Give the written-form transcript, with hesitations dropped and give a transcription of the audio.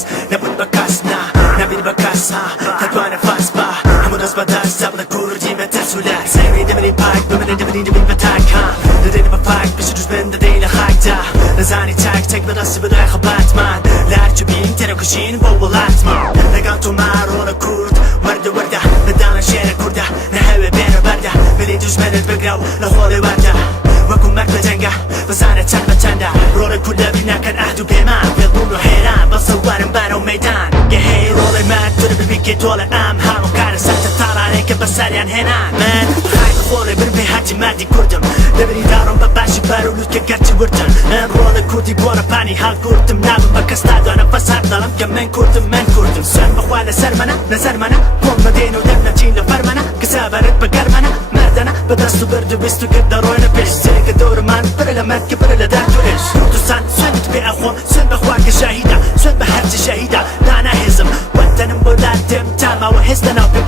کس نبود با کس نه نبیر با کس تکوان فاس با همون از با دست زبان کردی به تسولت سیمی دمینی پاک بمینی دمینی به تک دادین با فاک بشه دوش بنده دیل خاک ده نزانی تک به دستی بدای خبات من لرچه بین تنو کشین با ولات من نگان تو مارون کرد ورده ندانه شیر کرده نهوه بین برده بلی دشمنت بگرو لخوله ورده وکن مرد بجنگه بزانه چند بچنده رول کله بی نکن اهدو بیمان بیلبون و حیران بصورم برو میدان یه هی رول مرد تو رو ببی که دول همون کار سخت تارانه که بسریان هنان من خیلی خوله برم به حجی مردی کردم نبری دارم بباشی برولوز که گرچه وردن من رول کردی بورا پانی حال کردم نبم بکس دادانه بس هر دارم که من کردم سن بخوال سر منه نظر منه قوم مدین و در نچین لفر منه کسا برد بگر منه مردنه به دستو برد و بستو که داروینه پیش سرک دور من بره لمد که بره لدر تو اش تو سن به اخوام سن بخواه که شهیده سن به هرچی شهیده نه هزم وطنم بلدم تما و حس نابم